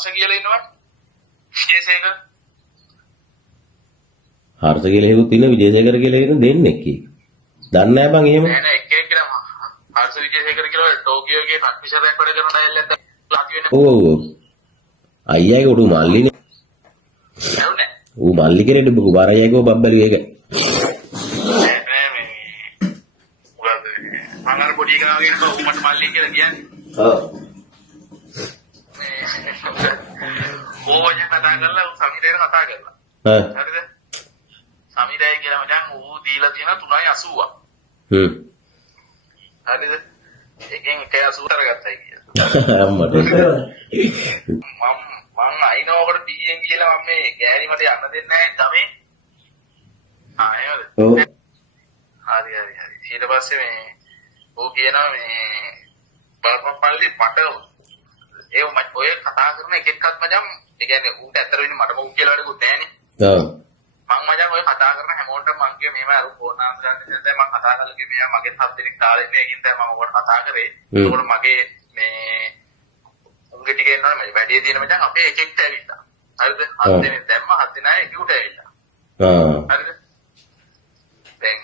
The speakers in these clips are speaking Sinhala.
හර්ෂ කියලා ඉන්නවනේ. විජේසේකර. හර්ෂ කියලා එකකුත් ඉන්න විජේසේකර කියලා එකක් දෙන්නේ කී. දන්නේ නැහැ බං එහෙම. නෑ එක කියලා හර්ෂ විජේසේකර කියලා ටෝකියෝගේ ෆැක්ටරි එකක් වැඩ කරන ඩයල් එකක් ලාති වෙන. ඔව්. අයියාගේ උඩු මල්ලිනේ. නෑ. ඌ මල්ලි කෙරෙඩ බකු බාරයයිකෝ බබ්බලි එක. නෑ මේ උගද අංගර පොඩි එකා වගේ නෝ ඌ මට මල්ලි කියලා කියන්නේ. ඔව්. ඕවජන් කතා කරලා ඌ සමීරයට කතා කරලා. හරිද? සමීරය කියලා මචං ඌ දීලා තියෙන 3.80ක්. හරිද? එකෙන් 1.80 කරගත්තයි කියලා. අම්මට. මම අයිනෝකට පීයෙන් කියලා මම මේ ගෑණි මට යන්න දෙන්නේ නැහැ ගමේ. ආයෙද? ඔව්. හරි. ඊට පස්සේ මේ ඌ කියනවා මේ බලපල්ලි මට ඒ මම ඔය කතා කරන එක එක්කත් මචං ඒ කියන්නේ ඌට ඇත්තට වෙන්නේ මට මොකක් කියලා වැඩකුත් නැහනේ. ඔව්. මම මචං ඔය කතා කරන හැමෝටම මං කිය මේව අර ෆෝන් නම්බර් ගන්න ඉතින් මම කතා කරලා කිය මෙයා මගේ හත් දෙනෙක් දාලා ඉන්නේ ඒකින් තමයි මම ඔකට කතා කරේ. ඒකට මගේ මේ උන්ගේ ටික එනවා මේ වැඩි දින මචං අපේ එකෙක්ට ඇවිල්ලා. හරිද? හත් දෙනෙක් දැම්ම හත් දෙනා එකියුට ඇවිල්ලා. හරිද? දැන්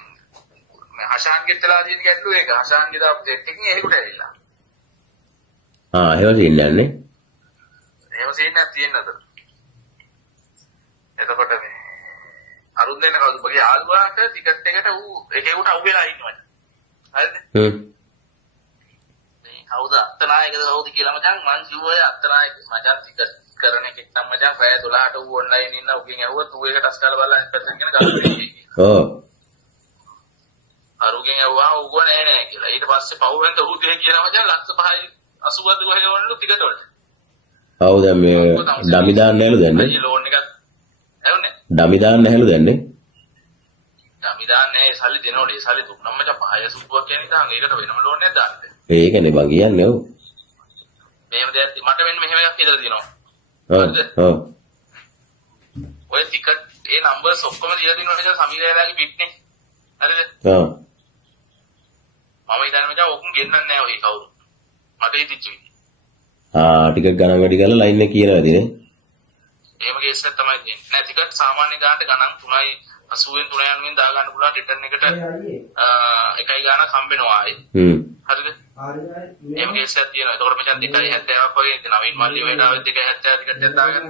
මේ හෂාන්ගේ තලා දින ගැටලුව ඒක හෂාන්ගේ දාපු සෙට් එකකින් ඒකට ඇවිල්ලා. එහෙම කියන්නේ. එහෙම සීන්නක් තියෙනවද? එතකොට මේ අරුන් දෙන්න කවුද? මගේ යාළුවාට ටිකට් එකට ඌ එකේකට අවු වෙලා ඉන්නවා. හරිද? මේ කවුද අත්තනායකද කවුද කියලා මචං මං කිව්වා අත්තනායක මචං ටිකට් කරන එකෙක් නම් මචං පැය 12ට ඌ ඔන්ලයින් ඉන්න උගෙන් ඇහුවත් ඌ ඒක ටස් කරලා බලලා ඉස්සරහින් ගෙන ගන්න දෙන්නේ. ඔව්. අරුගෙන් ඇහුවා ඌ නෑ කියලා. ඊට පස්සේ පහුවෙන්ද ඌ දෙහ කියලා මචං ලක්ෂ 5යි 80ද කොහෙද වන්නලු ටිකට් වලට. ඔව් දැන් මේ ඩමි දාන්න නැලු දැන් නේ. අයියේ ලෝන් එකක් ඇහුනේ. ඩමි දාන්න නැලු දැන් නේ. ඩමි දාන්න නෑ සල්ලි දෙනවලු. ඒ සල්ලි දුන්නම මචං 5 සුප්පුවක් කියන්නේ තාන් ඒකට වෙනම ලෝන් එකක් දාන්න. ඒකනේ බං කියන්නේ ඔව්. මේව දෙයක් මට මෙන්න මෙහෙම එකක් කියලා දෙනවා. ඔව්. ඔය ටිකට් ඒ නම්බර්ස් ඔක්කොම දීලා දෙනවා නේද සමීරයාගේ පිට්නේ. හරිද? ඔව්. මම හිතන්නේ මචං ඕකුන් ගෙන්නන්නේ නෑ ඔය කවුරු. මට හිතෙච්ච විදිහ. ටිකට් ගණන් වැඩි කරලා ලයින් එක කියනවාද නේ? එහෙම කේස් එකක් තමයි තියෙන්නේ. නෑ ටිකට් සාමාන්‍ය ගානට ගණන් 3.80න් 3.90න් දා ගන්න පුළුවන් රිටර්න් එකට එකයි ගානක් හම්බෙනවා ආයේ. හරිද? එහෙම කේස් එකක් තියෙනවා. ඒකට මචං 2.70ක් වගේ ඉතින් නවීන් මල්ලි වේඩාවෙත් 2.70 ටිකට් එකක් දාගන්න.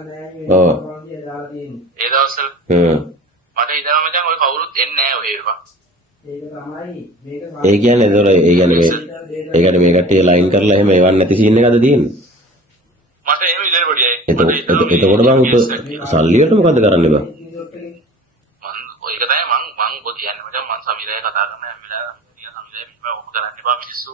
ඔව්. ඒ දවස්වල මට හිතෙනවා මචං ඔය කවුරුත් එන්නේ නෑ ඔය ඒවා. ඒ කියන්නේ ඒතොර ඒ කියන්නේ ඒකට මේ කට්ටිය ලයින් කරලා එහෙම එවන්න නැති සීන් එකක්ද තියෙන්නේ? මට එහෙම ඉතින් පොඩියි. එතකොට බං සල්ලියට මොකද කරන්නේ බං? මං ඔය එක තමයි මං පොඩි කියන්නේ මචං මං සමීරය කතා කරන හැම වෙලාවෙම සමීරය මම ඔක කරන්න එපා මිනිස්සු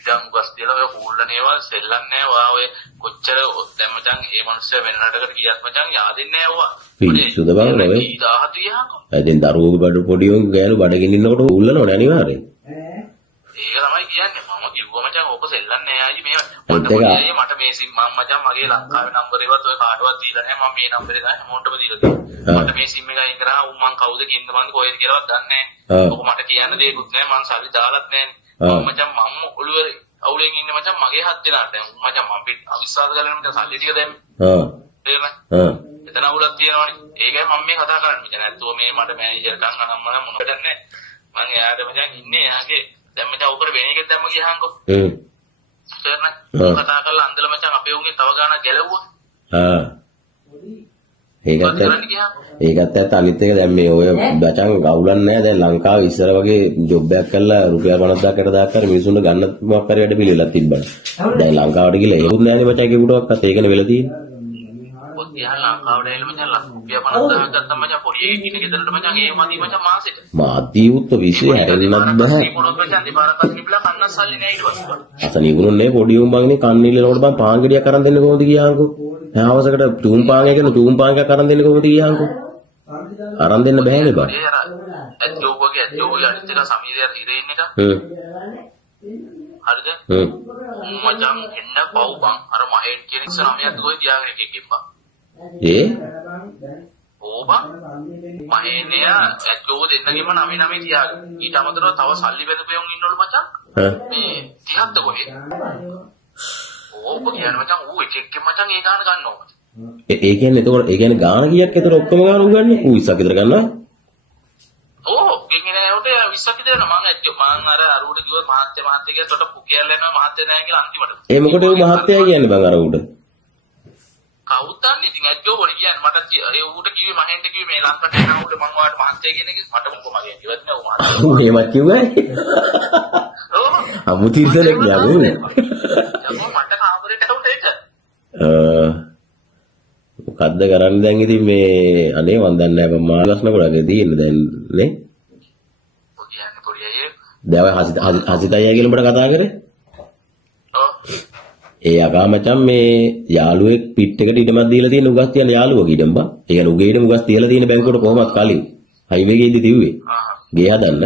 ඉතින් උගස් තියලා ඔය කූල්ලනේවා සෙල්ලන්නේ වා ඔය කොච්චර දැන් මචං මේ මිනිස්සු වෙන රටකට ගියත් මචං yaadෙන්නේ නැහැ ඔවා. පිස්සුද බං ඔය? 17 යහකෝ. දැන් දරුවෝ බඩ පොඩි උන් ගෑනු බඩගින්න ඉන්නකොට උල්ලනවනේ අනිවාර්යෙන්. ඒක තමයි කියන්නේ මම කිව්වා මචං ඕක සෙල්ලන්නේ නැහැ ආයි මේ මට මේ සිම් මම මචං මගේ ලංකාවේ නම්බර් එකවත් ඔය කාටවත් දීලා නැහැ මම මේ නම්බර් එක හැමෝටම දීලා තියෙනවා. මට මේ සිම් එක අයින් කරා උන් මං කවුද කින්ද මන්ද කොහෙද කියලාවත් දන්නේ නැහැ. ඔක මට කියන්න දෙයක්වත් නැහැ මං සල්ලි දාලත් නැහැ. මචං මම ඔළුවේ අවුලෙන් ඉන්නේ මචං මගේ හත් දෙනාට දැන් මචං මම අවිශ්වාස කරගෙන මචං සල්ලි ටික දැම්මේ. තේරෙනවද? එතන අවුලක් තියෙනවනේ. ඒකයි මම මේ කතා කරන්නේ මචං. නැත්නම් මේ මට මැනේජර් කන් අනම්මන මොනවද නැහැ. මං එයාට මචං ඉන්නේ එයාගේ දැන් මචං උකට වෙන එකක් දැම්ම ගියහන්කෝ. තේරෙනවද? කතා කරලා අන්දල මචං අපේ උන්ගේ තව ගානක් ගැලවුවා. ඒකත් ඇත්ත අනිත් එක දැන් මේ ඔය බචං ගවුලන්නේ නැහැ දැන් ලංකාවේ ඉස්සර වගේ ජොබ් එකක් කරලා රුපියල් 50000කට දාලා මිනිසුන්ට ගන්න මොකක් හරි වැඩ පිළිවෙලක් තිබ්බා. දැන් ලංකාවට ගිහලා ඒකුත් නැහැනේ බචං ඒකටවත් ඒකනේ වෙලා තියෙන්නේ. පොත් ගියා ලංකාවට එළ මචං රුපියල් 50000ක් ගත්තා මචං පොඩි එකකින් ගෙදරට මචං ඒ මදි මචං මාසෙට. මාදී උත් 20 හැරෙන්නත් බෑ. පොඩක් මචං දෙපාරක් කිපිලා කන්න සල්ලි නෑ ඊට පස්සේ. අසන ඉවරුන්නේ පොඩි උන් මංනේ කන්න ඉල්ලනකොට බං පාන් ගෙඩියක් අරන් දෙන්න කොහොමද ගියාන්කෝ. හවසකට තුන් පාන් එකන තුන් පාන් එකක් අරන් දෙන්න කොහොමද ගියාන්කෝ. අරන් දෙන්න බෑනේ බං. ඇත්තෝගගේ අනිත් එක සමීරය ඉරේ ඉන්න එක. හරිද? මචං එන්න පව් බං. අර මහේන් කියන ඉස්ස 9ක් ගොයි තියාගෙන එකකින් බං. ඕබා මහේනය ඇත්තෝග දෙන්නගෙම 9 තියාගෙන. ඊට අමතරව තව සල්ලි බෙදපු යෝන් ඉන්නවලු මචං. මේ 30ක්ද කොහෙද? ඔබ කියන්නේ මචං ඌ එක එක මචං ඒ ගාන ගන්නවා. ඒ කියන්නේ එතකොට ඒ කියන්නේ ගාන කීයක් විතර ඔක්කොම ගාන උගන්නේ? ඌ 20ක් විතර ගන්නවා. ඕ ගෙන්නේ උට 20ක් විතර මම අර අරුවට කිව්ව මහත්ය කියලා තොට පුකියල් යනවා මහත්ය නැහැ කියලා අන්තිමට. ඒ මොකටද ඌ මහත්තයා කියන්නේ බං අර ඌට? කවුද දන්නේ ඉතින් ඇත්තෝ වනේ කියන්නේ මට ඒ ඌට කිව්වේ මහෙන්ට කිව්වේ මේ ලංකට එන ඌට මං ඔයාලට මහත්ය කියන එක මට මොකෝ මගේ ඉවත් නෑ ඌ මහත්ය. ඌ එහෙමත් කිව්වයි. ඕ අමුතිර්සලක් යාගෝ. යකෝ මට කාමරේට આવුට ඒක. මොකද්ද කරන්නේ දැන් ඉතින් මේ අනේ මන් දන්නේ නැහැ බං මාළස්න ගොඩක් තියෙන්නේ දැන් නේ. ඔය කියන්නේ පොඩි අය. දැන් හසිතයි කියලා උඹට කතා කරේ. ඔව්. ඒ යකා මචං මේ යාළුවෙක් පිට් එකට ඉඩමක් දීලා තියෙන උගස් තියන යාළුවක ඉඩම් බා. ඒ කියන්නේ උගේ ඉඩම උගස් තියලා තියෙන බැංකුවට කොහොමත් කලින් හයිවේ එකේදී තිව්වේ. ගේ හදන්න.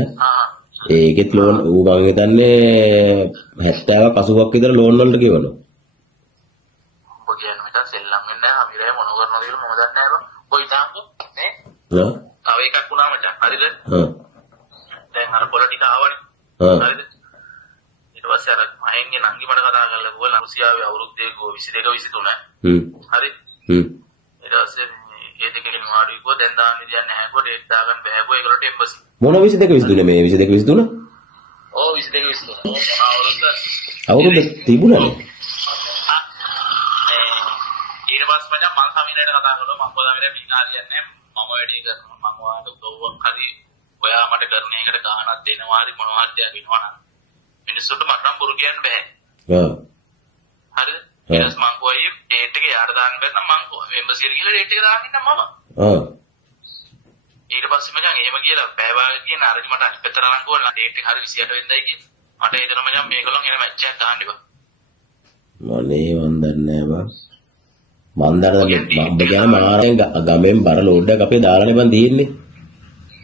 ඒකෙත් ලෝන් ඌ මං හිතන්නේ 70ක් 80ක් විතර ලෝන් වලට ගෙවනවා. ඔය කියන්නේ මචං සෙල්ලම් වෙන්නේ නැහැ අමිරේ මොන කරනවද කියලා මම දන්නේ නැහැ බං. කොයි දාන්නු නේ? හා තව එකක් වුණා මචං. හරිද? හා දැන් අර පොලිටික ආවනේ. හරිද? ඊට පස්සේ අර මහෙන්ගේ නංගි මට කතා කරලා ගෝලා රුසියාවේ අවුරුද්දේ 22 23 හරි ඊට පස්සේ ඒ දෙකකින් මාරුයි කෝ දැන් දාන්න දෙයක් නැහැ කෝ ඩේට් දාගන්න බෑ කෝ ඒකට එම්බසි මොන 22 23 මේ 22 23 ඕ 22 23 අවුරුද්ද තිබුණානේ ඊට පස්සේ මචං මං සමීරයට කතා කළා මම පොදාමලේ මිනාලියන්නේ මම වැඩි කරනවා මම ඔයාලට ගොව්වක් හරි ඔයා මට කරන එකට ගාණක් දෙනවා හරි මොනවා හරි දෙයක් වෙනවා නම් මිනිස්සුන්ට මට නම් බොරු කියන්න බෑ. හරිද? ඊට මං කොයි ඩේට් එක යාට දාන්න බැන්න මං එම්බසි එකට ගිහලා ඩේට් එක දාන්න ඉන්න මම. ඊට පස්සේ මචං එහෙම කියලා බෑ වාගේ කියන අරදි මට අනිත් පැත්තට අරන් ගෝලා ඩේට් එක හරි 28 වෙනිදායි කියන. මට ඒතර මචං මේගොල්ලන් එන මැච් එකක් දාන්න ඉබා. මනේ මන් දන්නේ නෑ බං. මන් දන්නේ මම කියන මාරෙන් ගමෙන් බර ලෝඩ් එකක් අපේ දාලානේ බං තියෙන්නේ.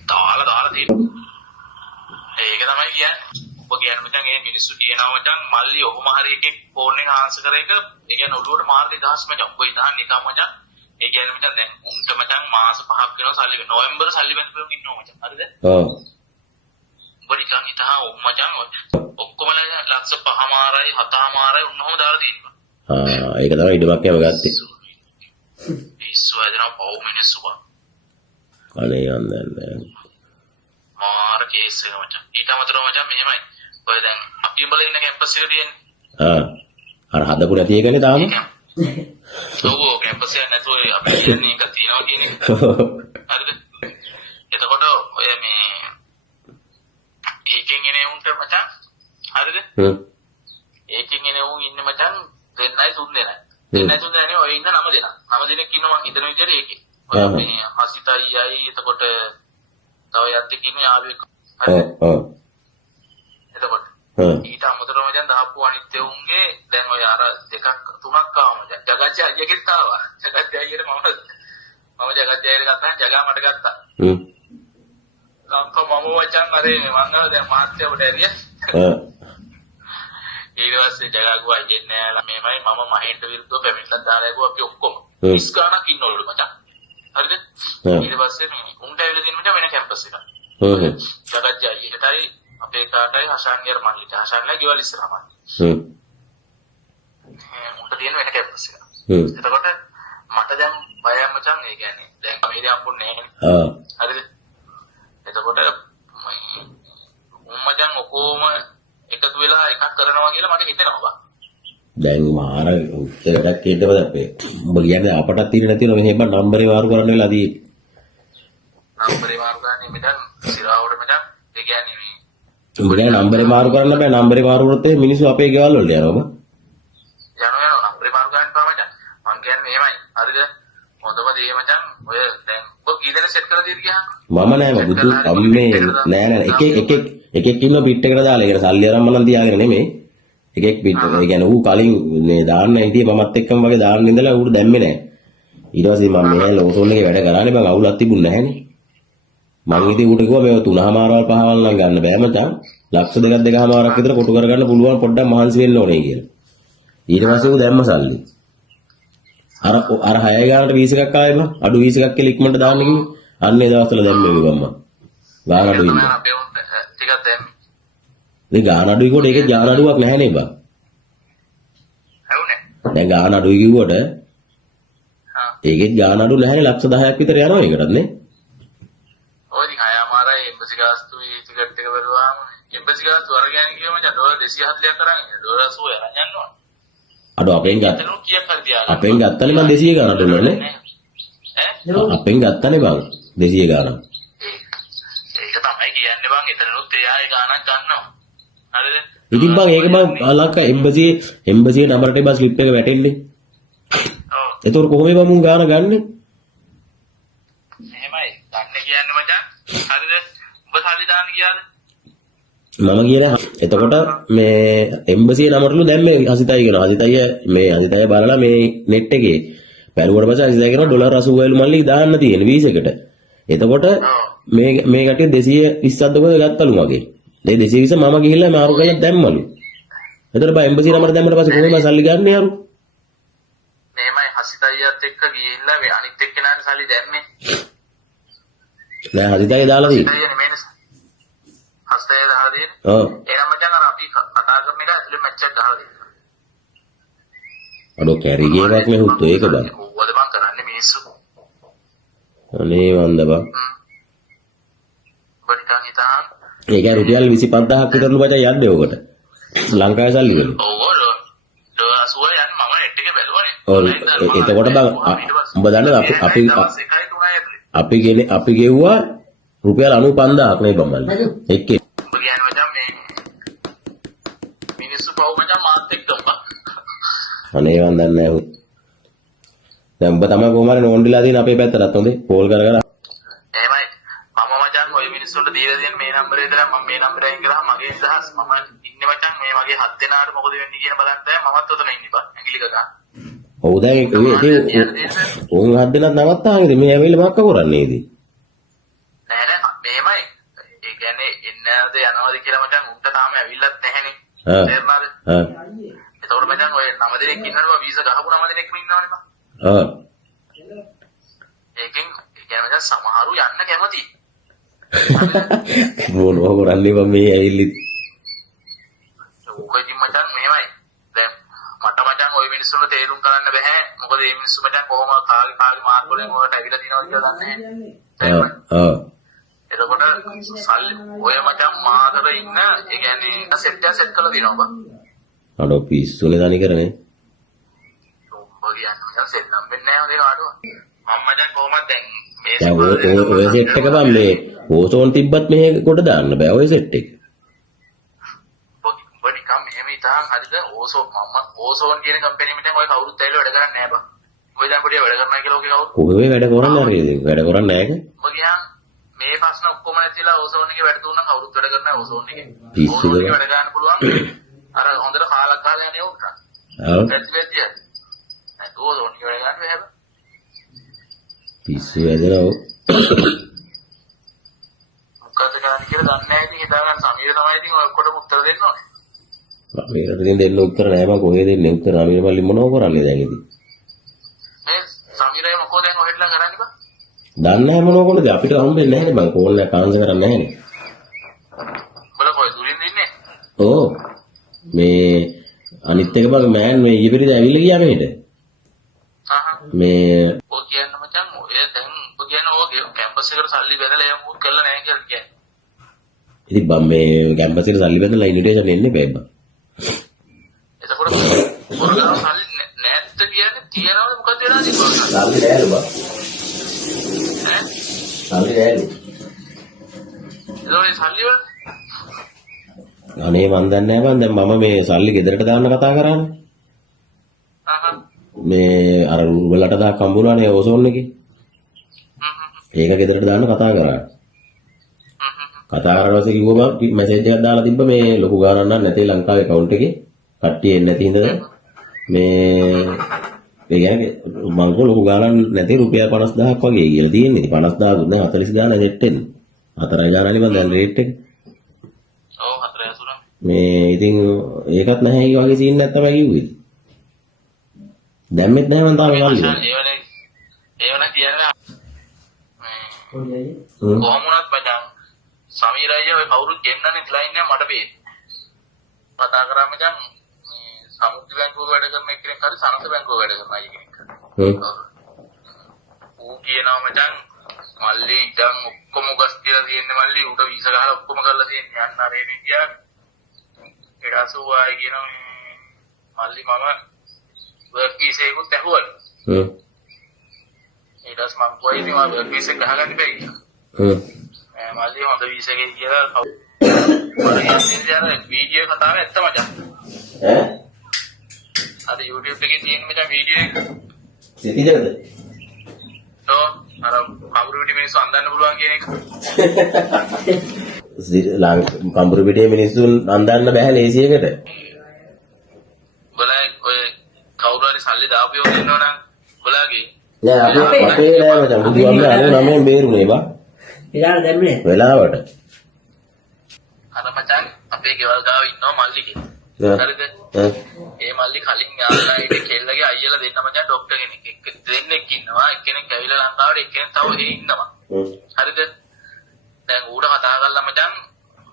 දාලා තියෙන්නේ. ඒක තමයි කියන්නේ. ඔබ කියන්නේ මචං මේ මිනිස්සු කියනවා මචං මල්ලි ඔහොම හරි එකෙක් ෆෝන් එක ආන්සර් කරේක ඒ කියන්නේ ඔළුවට මාර්ගය දහස් මචං ඔබ ඉදාන්න නිකන් මචං ඒ කියන්නේ මචං දැන් උන්ට මචං මාස 5ක් වෙනවා සල්ලි නොවැම්බර් සල්ලි බැංකුවක ඉන්නවා මචං හරිද ඔව් ඔබ නිකන් හිතා මචං ඔක්කොම ලක්ෂ 5මාරයි 7මාරයි උන්නෝම දාලා තියෙනවා ඒක තමයි ඉඩමක් යම ගත්තේ පිස්සු වැදෙනවා පව් මිනිස්සු බා අනේ යන්නේ මාර කේස් එක මචං ඊට අමතරව මචං මෙහෙමයි ඔය දැන් අපි උඹල ඉන්න කැම්පස් එක තියෙන්නේ. අර හදපු නැති එකනේ තාම. ඔව් කැම්පස් එක නැතුව අපි කියන්නේ එක තියනවා කියන එක. හරිද? එතකොට ඔය මේ ඒකෙන් එනේ උන්ට මචං හරිද? ඒකෙන් එනේ උන් ඉන්න මචං දෙන්නයි තුන් දෙනයි. දෙන්නයි තුන් දෙනයි ඔය ඉන්න 9 දෙනා. 9 දෙනෙක් ඉන්නවා මං හිතන විදිහට ඒකේ. ඔය මේ හසිතයියි එතකොට තව යද්දි කියන යාළුවෙක්. ඔව්. එතකොට ඊට අමතරව මචං දාපු අනිත් උන්ගේ දැන් ඔය අර දෙකක් තුනක් ආවම ජගත්ජය අයියගෙත් ආවා ජගත්ජය අයියට මම ජගත්ජය අයියට ගත්තා ජගා මට ගත්තා මම මචං අර මංගල දැන් මාත්‍ය ඔබට ඇරිය ඊට පස්සේ ජගා ගුවා අයියේ නෑලා මේමයි මම මහෙන්ට විරුද්ධව පැමිණිලා දාලා ගියා අපි ඔක්කොම 30 ගාණක් ඉන්නවලු මචං හරිද ඊට පස්සේ උන්ට ඇවිල්ලා තියෙන මචං වෙන කැම්පස් එකක් ජගත්ජය අයියටයි අපේ කාටයි හෂාන්ගේ මල්ලිට හෂාන්ලා ගෙවල් ඉස්සරහම උන්ට තියෙන වෙන කැම්පස් එක. එතකොට මට දැන් බයයි මචං ඒ කියන්නේ දැන් කමීරිය හම්බුන්නේ නැහැ. හරිද? එතකොට මචං ඔකෝම එකතු වෙලා එකක් කරනවා කියලා මට හිතෙනවා බා. දැන් මාර උත්තරයක් කියන්නද අපේ. ඔබ කියන්නේ අපටත් තියෙන නැතිව මෙහෙම නම්බරේ මාරු කරන්න වෙලා තියෙන්නේ. නම්බරේ මාරු කරන්නේ මෙතන සිරාවට මචං ඒ කියන්නේ උඹේ නම්බරේ මාරු කරන්න බෑ නම්බරේ මාරු කරොත් මිනිස්සු අපේ ගෙවල් වලට යනවා බං යනවා නම්බරේ මාරු ගන්න බෑ මචං මං කියන්නේ එහෙමයි හරිද හොඳම දේ මචං ඔය දැන් ඔබ කී දෙනෙක් සෙට් කරලා තියෙද ගියා මම නෑ බුදු අම්මේ නෑ එකෙක් ඉන්න පිට් එකට දාලා ඒක සල්ලි අරන් මනම් තියාගෙන නෙමෙයි එකෙක් පිට් ඒ කියන්නේ ඌ කලින් මේ දාන්න හිටියේ මමත් එක්කම වගේ දාන්න ඉඳලා ඌට දැම්මේ නෑ ඊට පස්සේ මම මේ ලෝසෝන් එකේ වැඩ කරානේ බං අවුලක් තිබුණ නැහැනේ මං ඉතින් ඌට කිව්වා මේව 3මාරවල් 5වල් නම් ගන්න බෑ මචං ලක්ෂ 2.5මාරක් විතර කොටු කරගන්න පුළුවන් පොඩ්ඩක් මහන්සි වෙන්න ඕනේ කියලා ඊට පස්සේ ඌ දැම්ම සල්ලි අර 6 ගානට 20 එකක් ආවේ බං අඩු 20 එකක් කියලා ඉක්මනට දාන්න කිව්වේ අන්න ඒ දවස්වල දැම්මේ මම ගාන අඩු ඉන්න අපේ උන්ට ටිකක් දැම්මේ මේ ගාන අඩුයි කොට ඒකේ ජාන අඩුවක් නැහැ නේ බං හවුනේ දැන් ගාන අඩුයි කිව්වට ආ ඒකෙත් ගාන අඩු නැහැනේ ලක්ෂ 10ක් විතර යනවා ඒකටත් නේ. ඔය ඉතින් අය අමාරයි එම්බසි ගාස්තුවේ ටිකට් එක බලුවාම එම්බසි ගාස්තුව අරගෙන ගියම මචං ඩොලර් 240ක් කරන් ඩොලර් 80 අරන් යනවා. අඩු අපෙන් එතන කීයක් හරි තියාගන්න. අපෙන් ගත්තනේ මම 200 ගානක් දුන්නානේ. ඈ අපෙන් ගත්තනේ බං 200 ගානක්. ඒක තමයි කියන්නේ බං එතනනුත් එයාගේ ගානක් ගන්නවා. හරිද? ඉතින් බං ඒක බං ලංකා එම්බසියේ නම්බරට බස් ස්ලිප් එක වැටෙන්නේ. ඔව්. ඒතකොට කොහොමද බං මුන් ගාන ගන්නෙ? එහෙමයි. ගන්න කියන්නේ මචං. හරිද? ඔබ සල්ලි දාන්න කියාද? මම කියන්නේ එතකොට මේ එම්බසියේ නමරලු දැන් මේ හසිතයි කියනවා. හසිතයි බලලා මේ නෙට් එකේ බැලුවට පස්සේ හසිතයි කියනවා ඩොලර් 80 මල්ලි දාන්න තියෙන වීස් එකට. එතකොට මේ කටිය 220ක් දකෝ ගත්තලු මගේ. ඒ 220 මම ගිහිල්ලා මාරු කරලා දැම්මලු. එතකොට බා එම්බසියේ නමර දැම්මට පස්සේ කොහොමද සල්ලි ගන්න යාරු? මේමයි හසිතයියත් එක්ක ගිහිල්ලා මේ අනිත් එක්කෙනානේ සල්ලි දැම්මේ. නෑ හසිතයි දාලා තියෙන්නේ. හසිතයි නෙමෙයිනේ. හසිතයි දාලා තියෙන්නේ. ඔව්. එහෙනම් මචං අර අපි කතා කරන එක ඇතුලේ මැච් එකක් ගහලා දෙන්න. අඩෝ කැරි ගේමක් නේ හුත්තෝ ඒක බං. මොකද බං කරන්නේ මිනිස්සු? අනේ වන්ද බං. බඩිකන් හිතාන්. ඒක රුපියල් 25000ක් විතරලු බචා යන්නේ ඕකට. ලංකාවේ සල්ලි වල. ඔව් ඩොලර් 80 යන්නේ මම නෙට් එකේ බැලුවානේ. ඔව් එතකොට බං උඹ දන්නද අපි ගෙව්වා රුපියල් 95000ක් නේ බම්මල්. එක්කේ. ඔබ කියන්නේ මචං මේ මිනිස්සු පව් මචං මාත් එක්ක උඹ. අනේ වන් දන්නේ නැහැ. දැන් උඹ තමයි කොහමද නෝන්ඩිලා තියෙන අපේ පැත්තටත් හොඳේ. කෝල් කර කර. එහෙමයි. මම මචං ওই මිනිස්සුන්ට දීලා දෙන මේ නම්බරේ ඉඳලා මම මේ නම්බරේ අයින් කරාම මගේ 1000 මම ඉන්නේ මචං මේ මගේ 7 දෙනාට මොකද වෙන්නේ කියන බලන්න තමයි මමත් උතන ඉන්නේ බං. ඇඟිලි ගගා. ඔව් දැන් ඒක උන් හත් දෙනාත් නවත්තාගෙන මේ ඇවිල්ලා මොකක් කරන්නේ ඉතින්? නෑ නෑ මේමයි. ඒ කියන්නේ එන්නද යනවාද කියලා මචං උන්ට තාම ඇවිල්ලත් නැහැනේ. තේරුණාද? එතකොට මචං ඔය 9 දෙනෙක් ඉන්නවනේ වීසා ගහපු 9 දෙනෙක්ම ඉන්නවනේ බං. ඒකෙන් ඒ කියන්නේ මචං සමහරු යන්න කැමතියි. මොනවා කරන්නේ මම මේ ඇවිල්ලි. ඔක ඉතින් මචං මෙහෙමයි. දැන් මට මචං ওই මිනිස්සුන්ට තේරුම් කරන්න බෑ. මොකද මේ මිනිස්සු මචං කොහොම කාගේ මාර්ග වලින් ඔයාලට ඇවිල්ලා දිනවද කියලා දන්නේ නැහැ. එතකොට සල්ලි ඔය මචං මාතර ඉන්න ඒ කියන්නේ සෙට් කරලා දිනනවා බං. අඩෝ පිස්සුනේ තනි කරනේ. ඔබ කියන්නේ මචං සෙට් නම් වෙන්නේ නැහැ හොදේ කාටවත්. මම මචං කොහොමද දැන් මේ දැන් ඔය සෙට් එක බම් මේ ඕසෝන් තිබ්බත් මෙහෙ කොට දාන්න බෑ ඔය සෙට් එක. ඔබ නිකම් මෙහෙම ඉතාලි හරිද ඕසෝන් කියන කම්පැනි මිටෙන් ඔය කවුරුත් ඇවිල්ලා වැඩ කරන්නේ නැහැ බං. ඔය දැන් පොඩි වැඩ කරනවා කියලා ඔගේ කවුරු? කොහේ වැඩ කරන්නේ හරි ඉතින් වැඩ කරන්නේ නැහැ ක? ඔය කියන් මේ ප්‍රශ්න ඔක්කොම ඇතිලා ඕසෝන් එකේ වැඩ දුන්නා කවුරුත් වැඩ කරන්නේ නැහැ ඕසෝන් එකේ. පිස්සුද? ඕසෝන් එකේ වැඩ ගන්න පුළුවන්. අර හොඳට කාලක් කාලයක් යන්නේ උන්ට. ඔව්. පැතිපැතිය. නැත්නම් ඕසෝන් එකේ වැඩ ගන්න බැහැ. පිස්සු වැදලා මොකද කරන්නේ කියලා දන්නේ නැහැ ඉතින් හිතා ගන්න සමීර තමයි ඉතින් ඔය ඔක්කොටම උත්තර දෙන්න ඕනේ. මේකට ඉතින් දෙන්න උත්තර නැහැ මම කොහෙද දෙන්නේ උත්තර අමීර මල්ලි මොනව කරන්නේ දැන් ඉතින් මේ සමීරය මොකෝ දැන් ඔහෙట్లా කරන්නේ බං? දන්නේ නැහැ මොනව කොහොමද අපිට හම්බෙන්නේ නැහැනේ මං කෝල් එක කාන්සර් කරන්නේ නැහැනේ බල කොයි දුරින්ද ඉන්නේ? ඕ මේ අනිත් එක බං මෑන් මේ ඊපෙරිද ඇවිල්ලා ගියා මෙහෙට මේ ඔය කියන්න මචං ඔය දැන් ඔය කියන ඔය කැම්පස් එකට සල්ලි බෙදලා එහෙම මොකක් කරලා නැහැ කියලා කියන්නේ. ඉතින් බම් මේ කැම්පස් එකට සල්ලි බෙදලා ඉන්විටේෂන් එන්නේ බෑ බං එතකොට පොරගාව සල්ලි නැත්ද කියන්නේ තියනවද මොකද වෙලා තියෙන්නේ? සල්ලි නෑලු බං ඈ? සල්ලි නෑලු ඒතකොට සල්ලි වල අනේ මන් දන්නේ නැහැ බං දැන් මම මේ සල්ලි ගෙදරට දාන්න කතා කරානේ මේ අර වලට දා කම්බුනානේ ඕසෝන් එකේ ඒක ගෙදරට දාන්න කතා කරා කතා කරලා කිව්වා බං මැසේජ් එකක් දාලා තිබ්බ මේ ලොකු ගානක් නම් නැතේ ලංකාවේ account එකේ කට්ටිය එන්නේ නැති හින්දා මේ ඒ කියන්නේ මං කො ලොකු ගානක් නැතේ රුපියල් 50000ක් වගේ කියලා තියෙන්නේ 50000 දුන්නේ 40000 සෙට් වෙන්නේ 4 ගානනේ බං දැන් රේට් එක ඔව් 4 මේ ඉතින් ඒකත් නැහැ වගේ සීන් එකක් තමයි කිව්වේ දැම්මෙත් නැහැ මං තාම ගාල්ලි ඒවන කියන්නේ කොහොමුණත් මචං සමීර අයියා ඔය කවුරුත් ගෙන්නන්නේ ලයින් එක මට පේන්නේ කතා කරා මචං මේ සමුද්‍ර බැංකුවක වැඩ කරන එක්කෙනෙක් හරි සනස බැංකුවක වැඩ කරන අය කෙනෙක් හරි. ඌ කියනවා මචං මල්ලි ඉතින් ඔක්කොම ගස් කියලා තියෙන්නේ මල්ලි උඩ වීස ගහලා ඔක්කොම කරලා තියෙන්නේ යන්න අර එන්නේ කියලා. ඊට පස්සේ ඌ ආයි කියනවා මල්ලි මම වර්ක් වීසා එකකුත් ඇහුවලු. ඊට පස්සේ මම කොයි ඉතින් මම වර්ක් වීසා ගහගන්න බැරි කියලා. මල්ලි හොඳ වීසා එකක් කියලා වීඩියෝ කතාව ඇත්ත මචං. අද YouTube එකේ තියෙන මචං වීඩියෝ එක. සිතිජද? ඔව් අර කවුරු පිටි මිනිස්සු අන්දන්න පුළුවන් කියන එක. කම්බුරු පිටියේ මිනිස්සුන් අන්දන්න බෑ ලේසියකට. බලයි ඔය කවුරු හරි සල්ලි දාපියෝ ඉන්නවනම් බලගේ. නෑ අපේ නෑ මචං. බුදුන්ගේ 99 බේරුනේ බා. ඉලාල දැම්මේ. වෙලාවට. අර මචං අපේ ගෙවල් ගාව ඉන්නවා මල්ලි කියලා. හරිද? ඒ මල්ලි කලින් යාළුවා ඉන්නේ කෙල්ලගේ අයියලා දෙන්න මචං ડોක්ටර් කෙනෙක්. දෙන්නෙක් ඉන්නවා. එක්කෙනෙක් ඇවිල්ලා ලංකාවට එක්කෙනෙක් තව එහෙ ඉන්නවා. හරිද? දැන් ඌට කතා කරලා මචං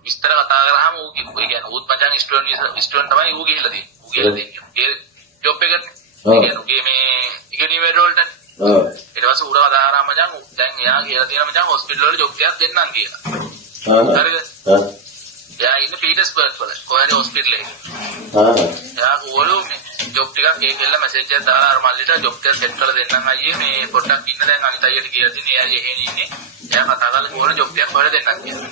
විස්තර කතා කරාම ඌ කියන්නේ ඌත් මචං ස්ටුඩන්ට් තමයි ඌ ගිහිල්ලා තියෙන්නේ. ඌ ගිහිල්ලා තියෙන්නේ. ඒ ජොබ් එකට. ඒ කියන්නේ ඌගේ මේ ඉගෙනීමේ රෝල්ට. ඊට පස්සේ ඌට කතා කරාම මචං දැන් එයා කියලා තියෙනවා මචං හොස්පිටල් වල ජොබ් එකක් දෙන්නම් කියලා. හරිද? එයා ඉන්නේ පීටර්ස්බර්ග් වල කොහරි හොස්පිටල් එකේ. එයා ඕලු ජොබ් ටිකක් ඒකෙල්ල මැසේජ් එකක් දාලා අර මල්ලිට ජොබ් ටික සෙට් කරලා දෙන්නම් අයියේ මේ පොඩ්ඩක් ඉන්න දැන් අනිත් අයියට කියලා දෙන්නේ එයා එහෙනේ ඉන්නේ. එයා කතා කරලා ඕන ජොබ් ටිකක් හොයලා දෙන්නම් කියලා.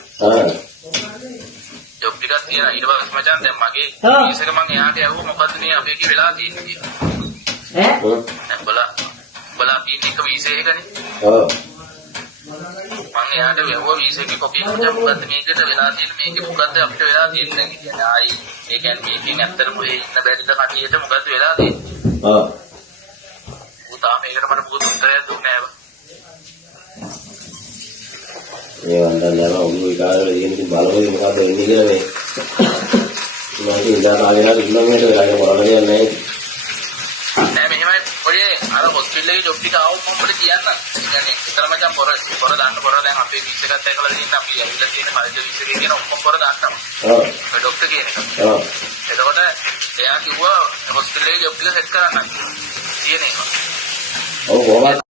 ජොබ් ටිකක් තියලා ඊට පස්සේ මචං දැන් මගේ කේස් එක මම එයාට ඇහුවා මොකද්ද මේ අපේ කී වෙලා තියෙන්නේ කියලා. දැන් බලා තියෙන්නේ එක වීසා එකනේ. මම එයාට වැහුවා වීසා එකේ කොපි එකක් මොකද්ද මේකට වෙලා තියෙන්නේ මේකේ මොකද්ද අපිට වෙලා තියෙන්නේ කියන්නේ ආයි ඒ කියන්නේ මේකෙන් ඇත්තටම ඔය ඉන්න බැරිද කටියට මොකද්ද වෙලා තියෙන්නේ. ඌ තාම මේකට මට මොකද උත්තරයක් දුන්නේ නැහැ. ඒ වන්දනලා ඔළුවේ කාලේ ඉන්නේ බලවල මොකද වෙන්නේ කියලා මේ මම ඉඳලා කාලේ නා ඉන්න මේකට වෙලා මොනවද කියන්නේ නෑ මෙහෙමයි ඔය අර හොස්පිටල් එකේ ජොබ් ටික ආවොත් මම ඔබට කියන්න. ඒ කියන්නේ ඉතල මචං පොර දාන්න දැන් අපේ වීස් එකත් ඇකලා තියෙන අපි ඇවිල්ලා තියෙන කල්ජර් වීස් එකේ කියන ඔක්කොම පොර දාන්නවා. ඔව්. ඒ ડોක්ටර් කියන එක. ඔව්. එතකොට එයා කිව්වා හොස්පිටල් එකේ ජොබ් ටික සෙට් කරන්න කියන එක. ඔව් කොහොමද